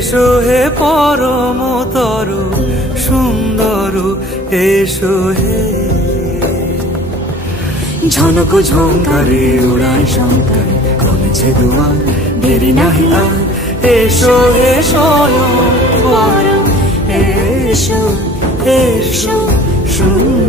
এসো হে পরমতর সুন্দর, এসো হে। ঝনক ঝঙ্কারে উড়ায় শঙ্কার, কমেছে দুয়ার, দেরি নাহি আর। এসো হে স্বয়ং বর, এসো এসো সুন্দর।